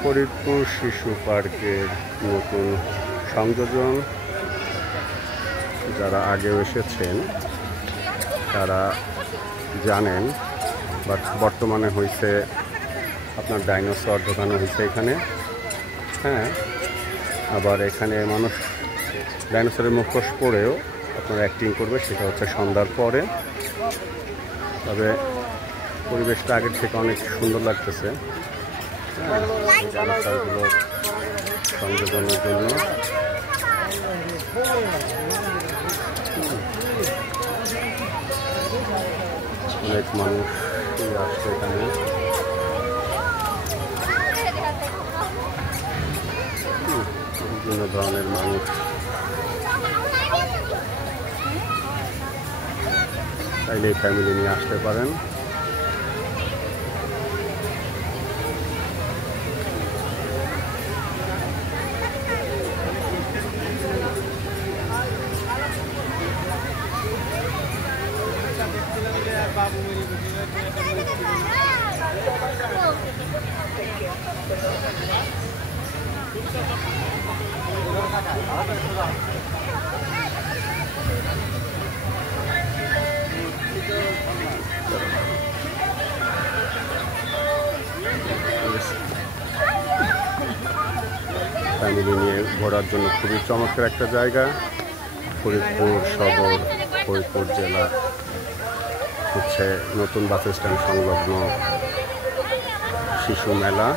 ফরিদপুর শিশু পার্কের নতুন সংযোজন। যারা আগেও এসেছেন তারা জানেন, বাট বর্তমানে হয়েছে আপনার ডাইনোসর ঢোকানো হয়েছে এখানে। হ্যাঁ, আবার এখানে মানুষ ডাইনোসরের মুখোশ পরেও আপনার অ্যাক্টিং করবে, সেটা হচ্ছে সন্ধ্যার পরে। তবে পরিবেশটা আগের থেকে অনেক সুন্দর লাগতেছে ডাইনোসরগুলো সংযোজনের জন্য। অনেক মানুষ আসছে এখানে। বিভিন্ন ধরনের মানুষ চাইলে ফ্যামিলি নিয়ে আসতে পারেন। ফ্যামিলি নিয়ে ঘোরার জন্য খুবই চমৎকার একটা জায়গা। ফরিদপুর সদর, ফরিদপুর জেলা হচ্ছে নতুন বাস স্ট্যান্ড সংলগ্ন শিশু মেলা।